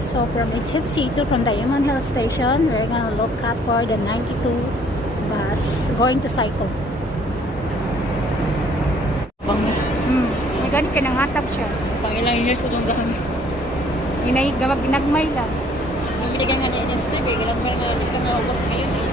So from exit C2 from Diamond Hill Station, we're gonna look up for the 92 bus going to Cycle. May ganit ka nangatag siya. Pang ilang years ko itong gahan. Ginagmay lang. Bumili ka nga ng stick eh. Ginagmay nga lang na ubos ngayon eh.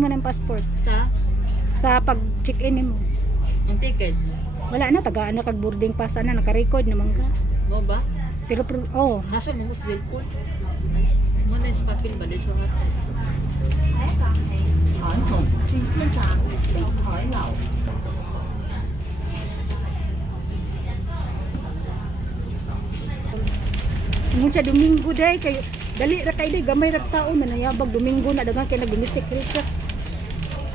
Mo ng passport sa pag-check-in mo. Ang ticket? Wala na, tagaan na kag boarding pass na, naka-record naman ka. Mo ba? Pero oh. Hasan mo sa cellphone. Mo na sa papel ba dito sa hat? Nung sa Domingo day kayo dali ra kay day gamay ra tao na nayabag Domingo na dagang kay nag-domestic trip.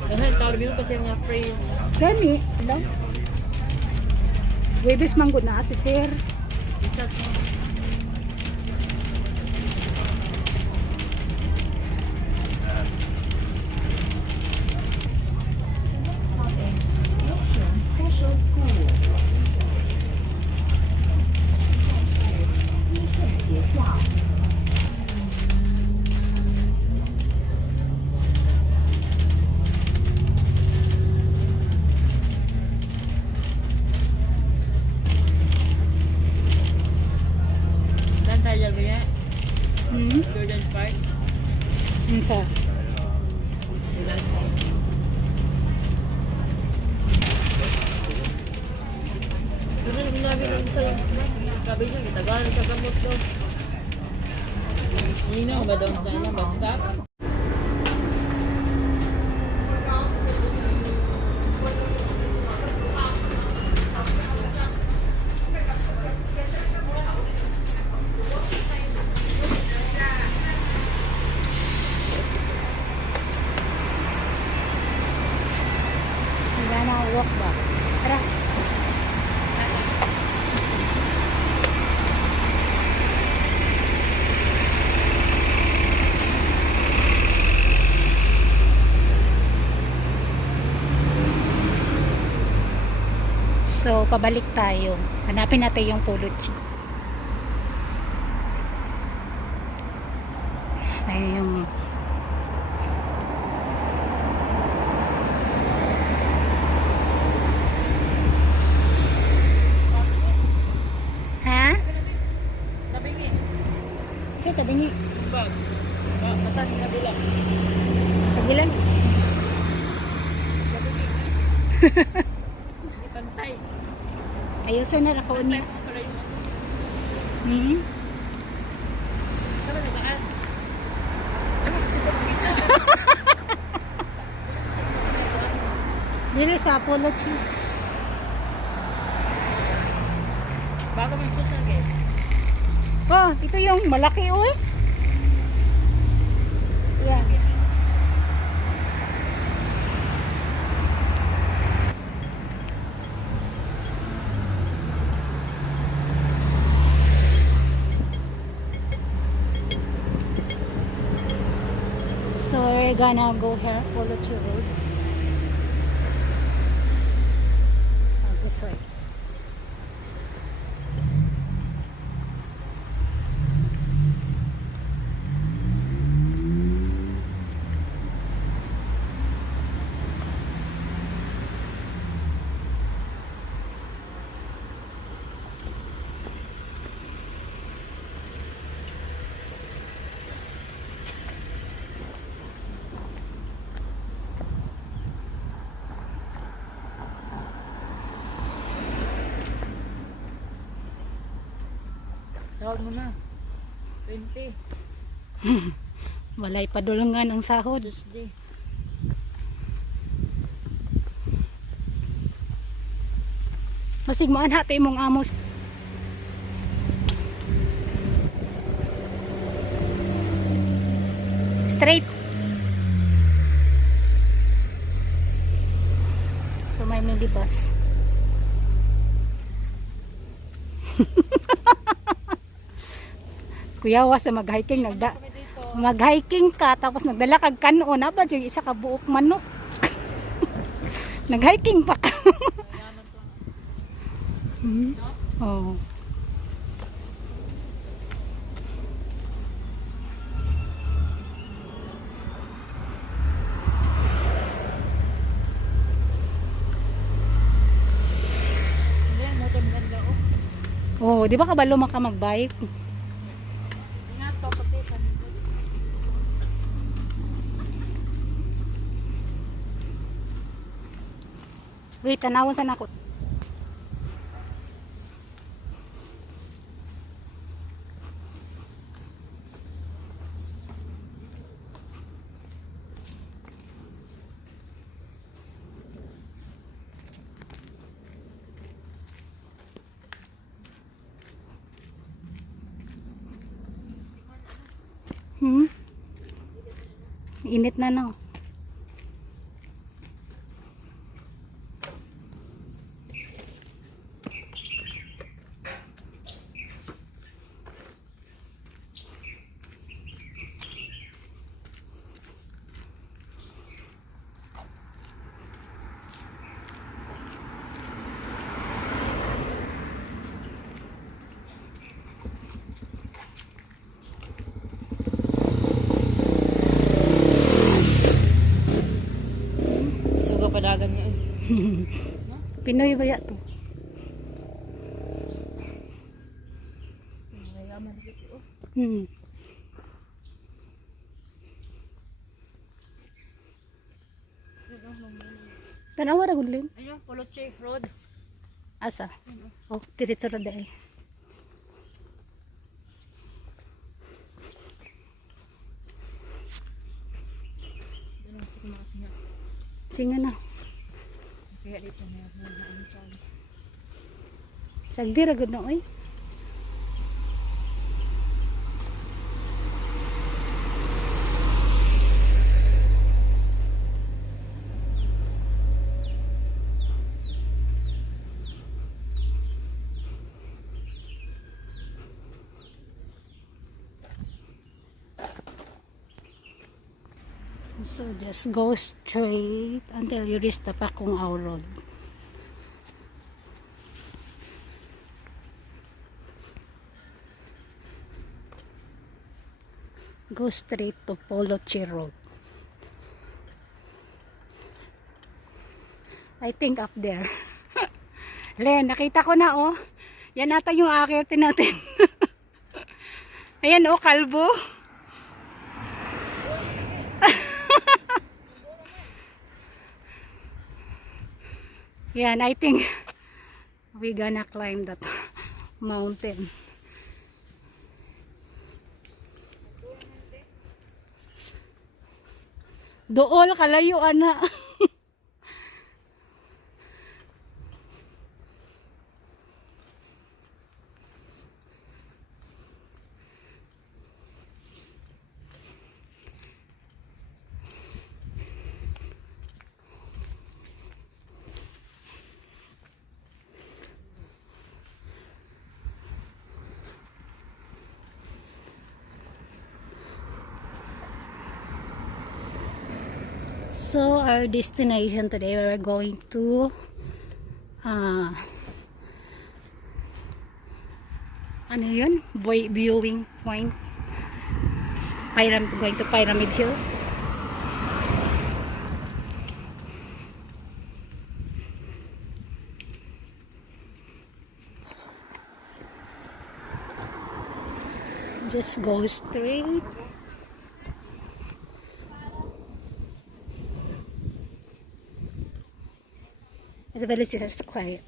Dahil tawag dito kasi mga free. Gani, daw. Webes manggod na si sir. Jordan Park. Minsa. Pero nabi lang sa gabi na gitagalan sa gamot ko. Nino ba daw sa ano basta? Walk ba? Tara. So, pabalik tayo. Hanapin natin yung pulot. Ayun yung tabingi. Bag. Matan na bilang. Pagilan. Di pantay. Ayusin na rakaon niya. Hmm? Sama na baan? Ano sipot dito? Dili sa Apollo Chi. Bago may pusa guys. Oh, ito yung malaki oh. Yan. So we're gonna go here, follow the road. This way. Sahod mo na. 20. Walay padulungan ang sahod. Tuesday. Masig maan hati imong amos. Straight. So may minibus. Kuyawa sa mag-hiking mag-hiking ka tapos nagdala kag kanon na ba yung isa ka buok manok. Nag-hiking pa ka. Oh. Motor maganda Oh, di ba kabalo man ka mag-bike? Nga to pati sa Wait, tanawon sa nako. Init na no. suga padagan niya. Pinoy ba ya to? Mayaman dito. Hmm. Tanawa ra gud lim. Ayun, Poloche Road. Asa? Oh, diretso ra dai. Doon ang sige mga singa. Singa na. Kaya dito na ang chal. Sagdi ra gud no oy. So just go straight until you reach the Pakungao Road. Go straight to Poloche Road. I think up there. Len, nakita ko na oh. Yan ata yung aakitin natin. Ayan oh, kalbo. Yan, I think we gonna climb that mountain. Dool kalayo ana. So our destination today, we're going to ano yun? Viewing point. Going to Pyramid Hill. Just go straight. The village is just quiet.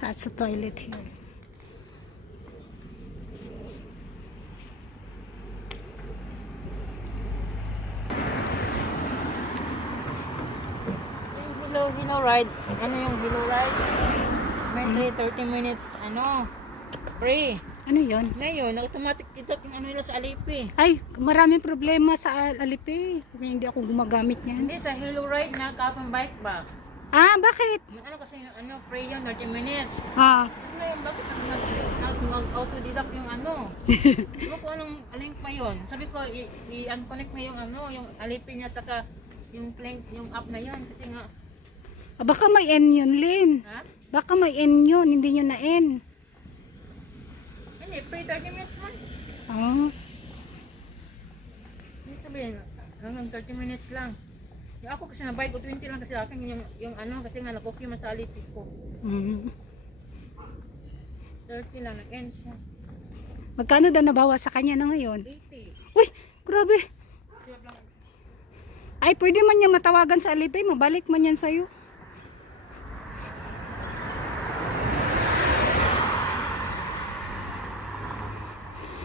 That's a toilet here. Yung Hilo ride. Ano yung Hilo ride? May 30 minutes, free. Ano yon? Ngayon, automatic dito yung ano nila sa Alipi. Ay, maraming problema sa Alipe. Hindi ako gumagamit niyan. Hindi, sa Hilo ride na kapang bike ba? Ah, bakit? Yung kasi free yun, 30 minutes. Ah, Tapos ngayon, bakit nag-auto-deduct yung Ano ko anong link pa yun? Sabi ko, i-unconnect mo yung yung Alipi niya, tsaka yung link, yung app na yun. Kasi nga, baka may N yun, Lin. ha? Baka may N yun, hindi yun na N. Hindi, free 30 minutes man. Ah, Hindi sabihin, hanggang 30 minutes lang. Yung ako kasi na-bike ko 20 lang kasi akin yung kasi nga nag-okay man sa Alipi ko. mm. 30 lang, nag-end siya. Magkano daw nabawa sa kanya na ngayon? 80. Uy, grabe. Siya lang. Ay, pwede man niya matawagan sa Alipay, mabalik man yan sa'yo.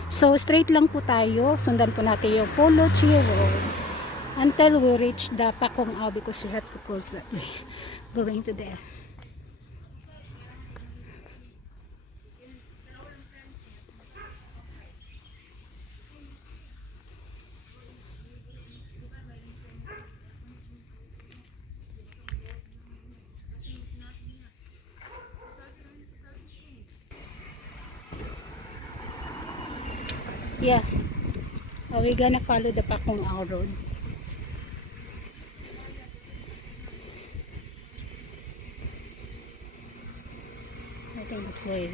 So, straight lang po tayo. Sundan po natin yung Polo Chi Road until we reach the Pakong Ao because we have to cross that way. Going to there. Yeah. We're gonna follow the Pakong Ao Road. I think this way.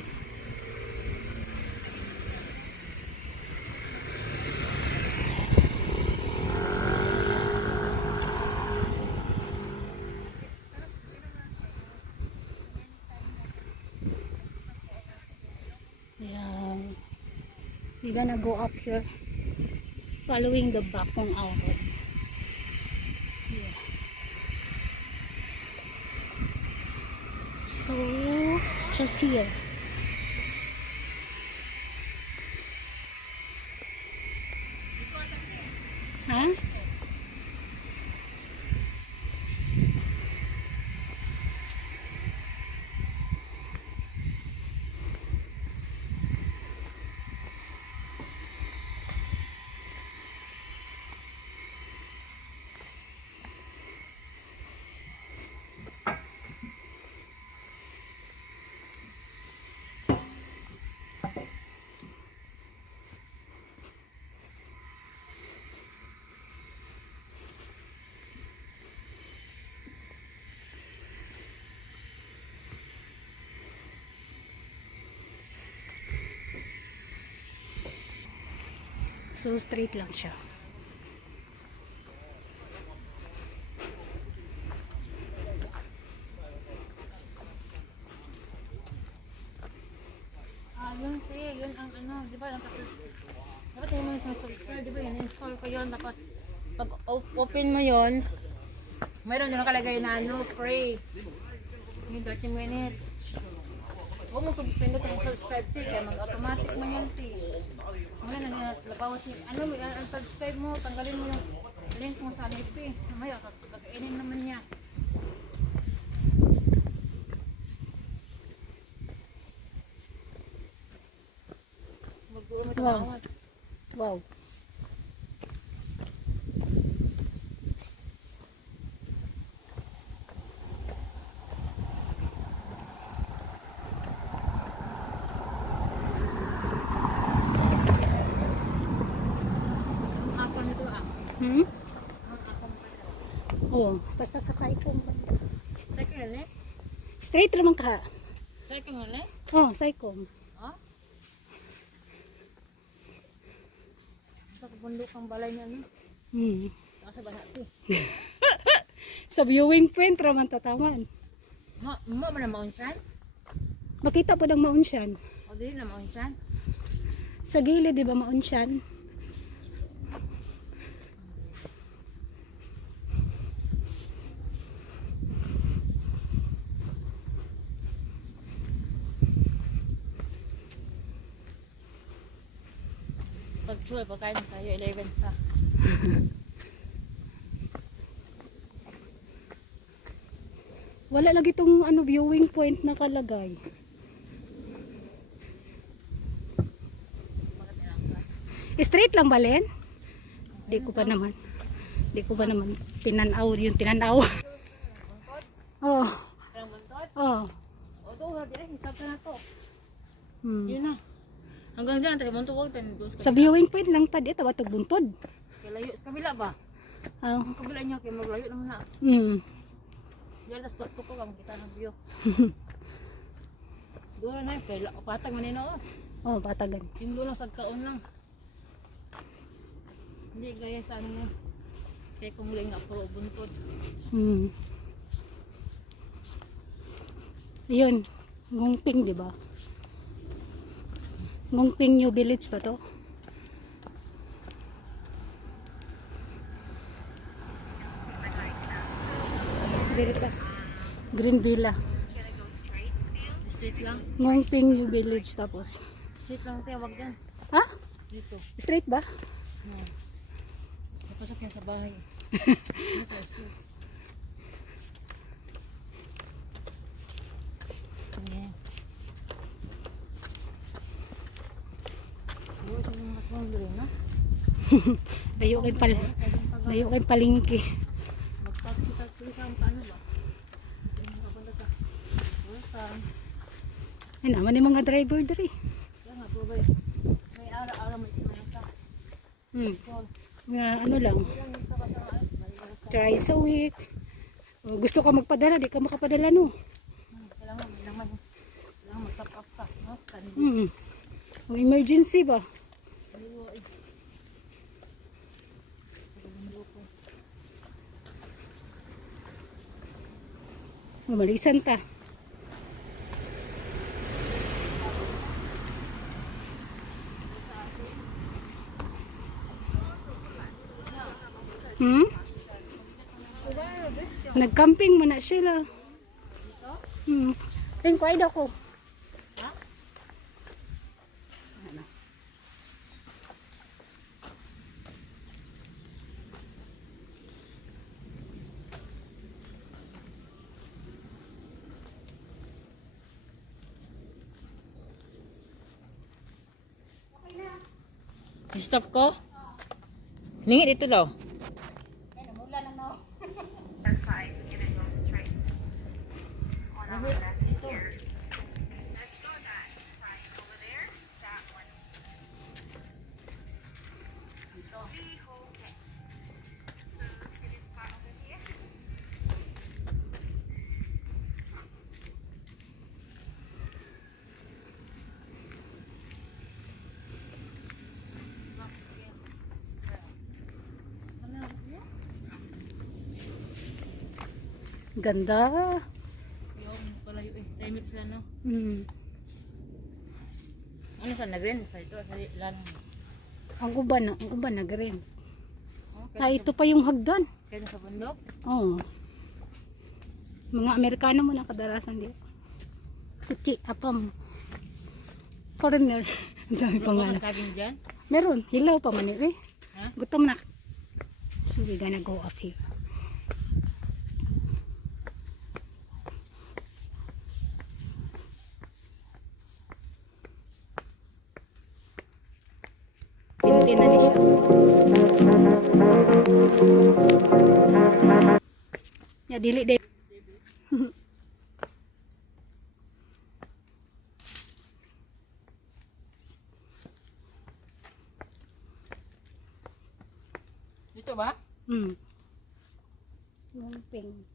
Yeah. We're gonna go up here following the Pakong Ao Road. Yeah. So, just here. Huh? So, straight lang siya. Yun yun ang di ba, dapat yun yung subscribe, di ba yun, install ko yun, tapos pag open mo yun, mayroon yung nakalagay na free. Yung 30 minutes. Huwag mo pindot yung subscribe fee, kaya mag-automatic mo yung fee. Muna na nagbawas yung, unsubscribe mo, tanggalin mo yung link mo sa Alipi. Mamaya, kakainin naman niya. Magbuo mo Wow. Wow. Ang ako nito Hmm? Ang ako nito. Oh, basta sa cycling. Second ulit? Straight naman ka. Second ulit? Oh, cycling. Ha? Sa kabundok ang balay niya, no? Hmm. Saka sa banati. Sa viewing point, raman tataman. Mo man na maunsan? Makita po ng maunsyan. O dili na maunsan? Sa gilid, di ba maunsyan? Actual, pagkain tayo, 11 pa. Wala lagi itong ano, viewing point nakalagay. Bakit nilangga? Straight lang ba, Len? Di ko pa naman. Di ko pa naman pinanaw yung tinanaw. Oh. Parang buntot? Oh. O, ito, hisab ka na to. Hmm. Yun na. Hanggang dyan, tayo buntot, huwag tayo doon Sa viewing point lang tadi ito batog buntod. Kaya layo, sa kabila ba? Oh. Ang kabila niya, kaya maglayo naman na. Hmm. Diyan, tas dokto ko, makita ng view. Doon na, kaya patag manino. Oh, patagan. Yung doon lang, sagkaon lang. Hindi gaya sa ano na. Kaya kumuling nga, puro buntod. Hmm. Ayun, Ngongping, di ba? Ngongping New Village pa to. Green Villa. Straight lang. Ngongping New Village tapos. Straight lang, tayo, wag dyan. Ha? Dito. Straight ba? No. Napasok yan sa bahay. Dito, straight. Ayan. Siguro siya yung matulong doon, no? Layo kay palingki. Magtaksi-taksi sa ano ba? Kasi makapunta sa Wilson. Ay naman yung mga driver diri. Kaya nga po ba may araw-araw may sinayasa. Mga ano lang, Ilang ito ka sa twice a week. O, gusto ka magpadala, di ka makapadala no. kailangan mag-top up ka. No? O emergency ba? Mamalisan ta. Nag-camping mo na sila. Tingko ay daw ko. Ha? Stop ko? Lingit ito daw. Ganda. Yung palayo eh. Timing sila no? Ano sa nag-rent? Sa ito, sa ilan? Ang uban nag-rent. Oh, Ito pa yung hagdan. kaya sa bundok? Oh. Mga Amerikano mo na kadalasan dito. Kuti, apam. Foreigner. Ang dami pa nga. Ano ka saging dyan? Meron, hilaw pa man eh. Ha? Gutom na. So we gonna go up here. Pinti na niya. Ya dili de. Dito ba? Yung pink.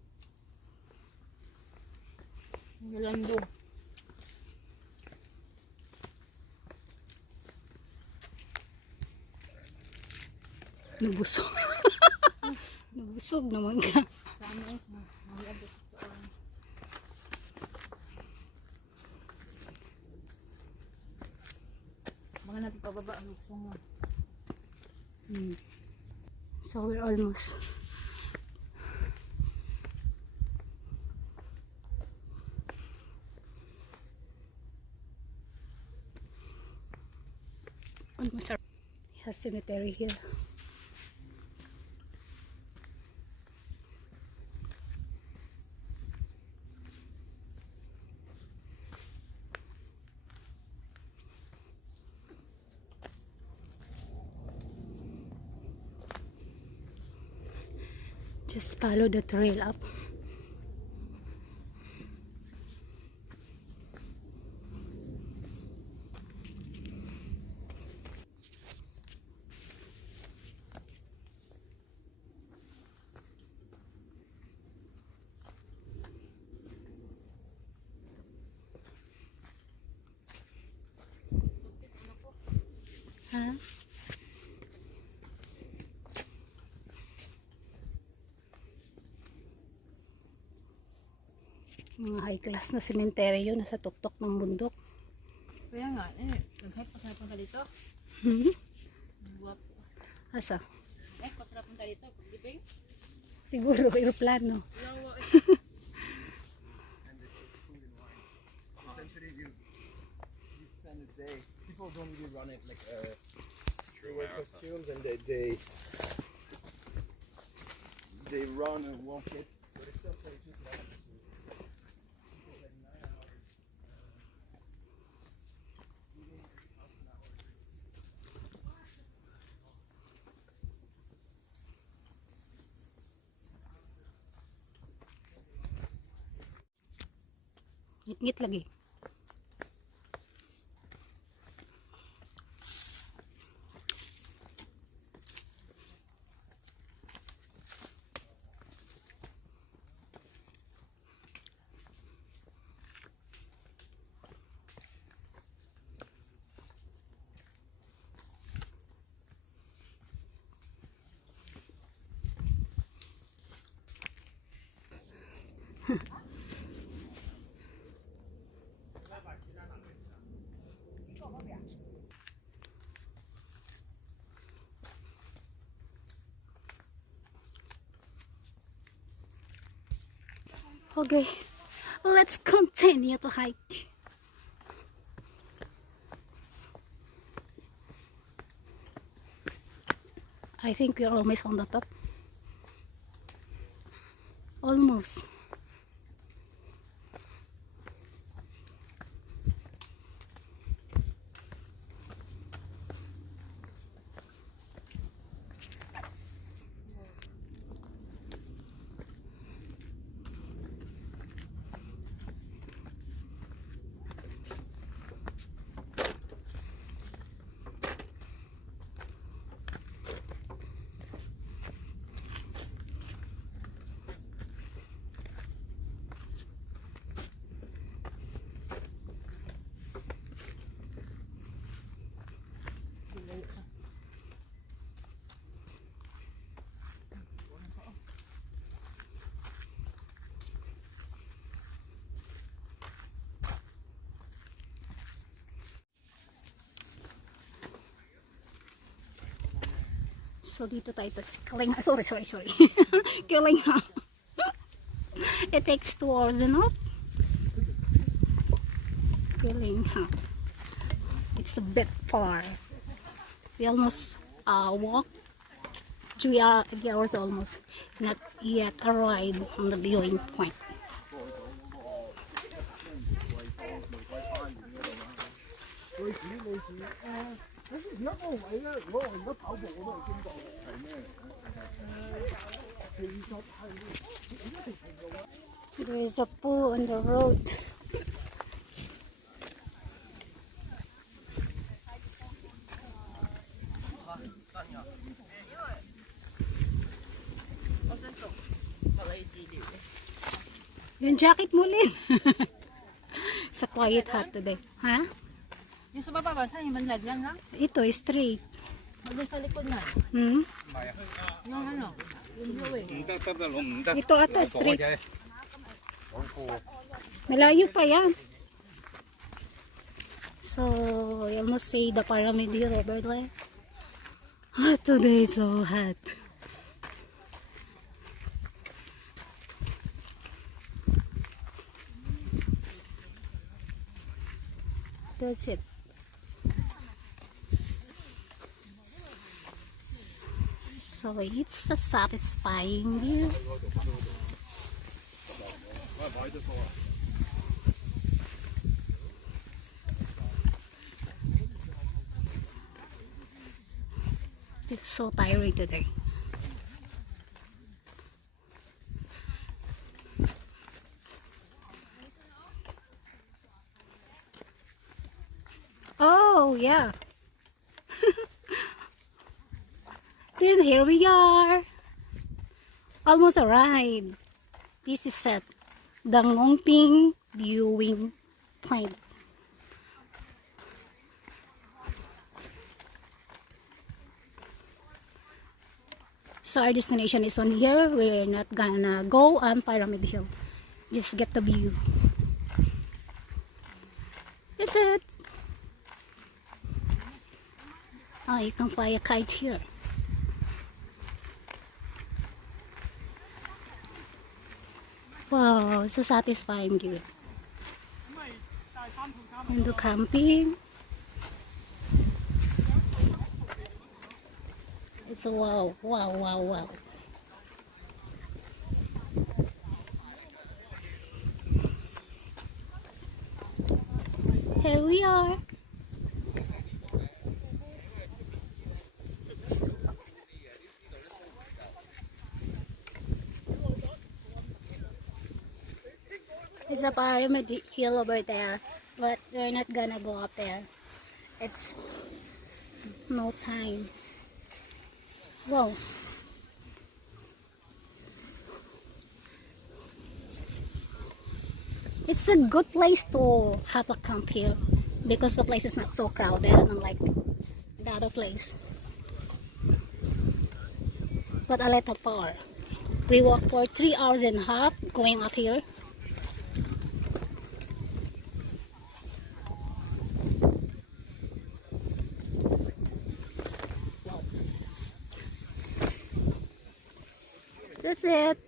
Yolando. Nabusog. Nabusog naman ka. Sana eh. Mag-abot ito. Mga natin pababa ang gusto mo. So we're almost. Almost. Has cemetery here. Just follow the trail up. Ha? Mga high class na sementeryo nasa tuktok ng bundok. Kaya nga, nag-hike pa sa punta dito. Hmm? Guwapo. Asa? Hike pa sa punta dito. Pagdiping. Siguro aeroplano. Lawa eh. Essentially, you spend a day. People don't really run it like they wear costumes and they run and walk it, but it's still pretty just like people like 9 hours. Ngit-ngit lagi. Okay, let's continue to hike. I think we're almost on the top. Almost. So dito tayo to Kalinga. Sorry. Kalinga. It takes 2 hours enough. Kalinga. It's a bit far. We almost walk 3 hours almost. Not yet arrived on the viewing point. There is a pool on the road. Yung jacket mo, Lin. Sa quiet hut today. Ha? Yung sa baba ba? Saan yung bandad lang lang? Ito, straight. Doon sa likod na. Hmm? Yung ano? Yung blue eh. Ito ata, straight. Malayo pa yan. So, I almost say the pyramid here over there. Today is so hot. That's it. So it's a satisfying view. It's so tiring today. Oh, yeah. Then here we are. Almost arrived. This is at Dangongping Viewing Point. So our destination is on here. We're not gonna go on Pyramid Hill. Just get the view. That's it. Oh, you can fly a kite here. Wow, so satisfying view. And the camping. It's a wow, wow, wow, wow. Here we are. It's a pyramid hill over there, but we're not gonna go up there. It's no time. Whoa. It's a good place to have a camp here because the place is not so crowded unlike the other place. But a little far. We walked for 3 hours and a half going up here. That's it.